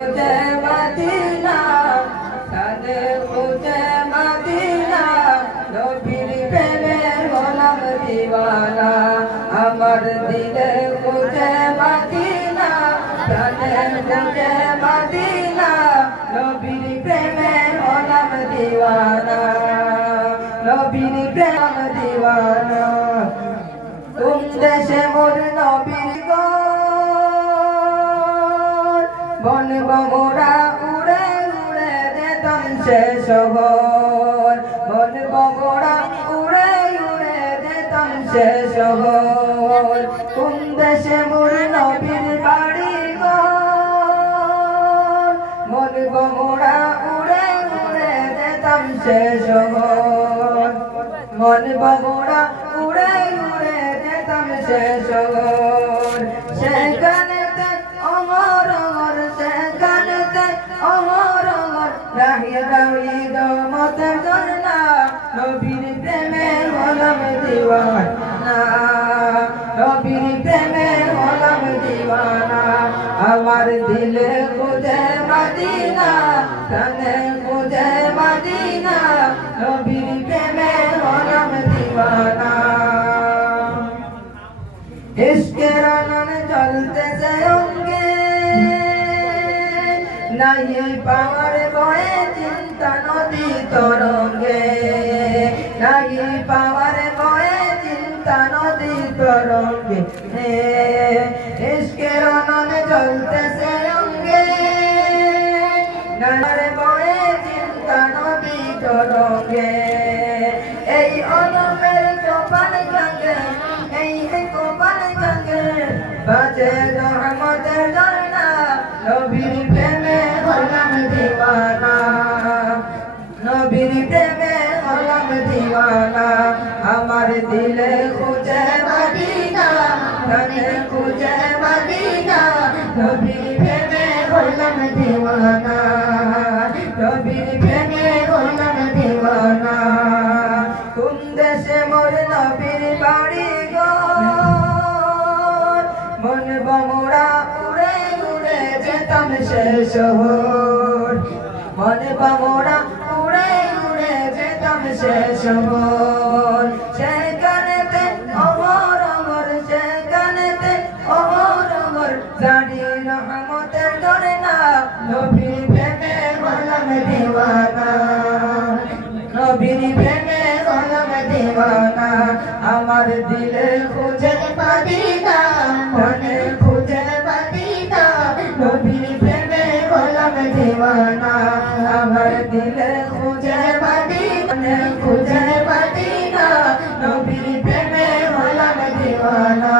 Medina सादे मुझे Medina नबीर प्रेमे होलाम दीवाना আমার দিলে मुझे मदीना सादे मुझे मदीना नबीर प्रेमे होलाम दीवाना नबीर प्रेम दीवाना तुम देशे मोर नबीर गो बन बमोरा उड़े उड़े जेतम से शहर बन बमोरा उड़े उड़े जेतम से शहर কোন দেশে মোর নবীর বাড়ি গো বন বমোরা উড়ে উড়ে যেতাম সে শহর বন বমোরা উড়ে উড়ে যেতাম সে শহর সেখানেতে অমর অমর সেখানেতে অমর অমর রাহিয়া রাহি দমতের ঝর্ণা নবীর প্রেমে হলাম দিওয়ানা নবীর প্রেমে হলাম দিওয়ানা আমার দিলে খুঁজে মদিনা তনে খুঁজে মদিনা নবীর প্রেমে হলাম দিওয়ানা ইশকের আনন জ্বলতেছে অঙ্গে নাই পাওয়ার ভয়ে চিন্তা নদী তরঙ্গে নাই পাওয়ার ভয়ে চিন্তা নদী তরঙ্গে ইশকের আনন জ্বলতেছে অঙ্গে নাই ভয়ে চিন্তা নদী তরঙ্গে এই অনমের কপাল গঙ্গে এই কপাল গঙ্গে বাজে রহমতের ঝর্ণা নবীর প্রেমে হলাম দিওয়ানা নবীর প্রেমে হলাম দিওয়ানা আমার দিলে খুঁজে মদিনা তনে খুঁজে মদিনা নবীর প্রেমে হলাম দিওয়ানা নবীর প্রেমে হলাম দিওয়ানা কোন দেশে মোর নবীর বাড়ি গো মন বমোরা উড়ে উড়ে যেতাম সে শহর মন বমোরা উড়ে উড়ে যেতাম সে শহর সেখানেতে অমর অমর সেখানেতে অমর অমর জানি রহমতের ঝর্ণা নবীর প্রেমে হলাম দিওয়ানা নবীর প্রেমে হলাম দিওয়ানা আমার দিলে খুঁজে মদিনা মনে খুঁজে মদিনা নবীর প্রেমে হলাম দিওয়ানা আমার দিলে খুঁজে মদিনা খুঁজে মদিনা নবীর প্রেমে হলাম দিওয়ানা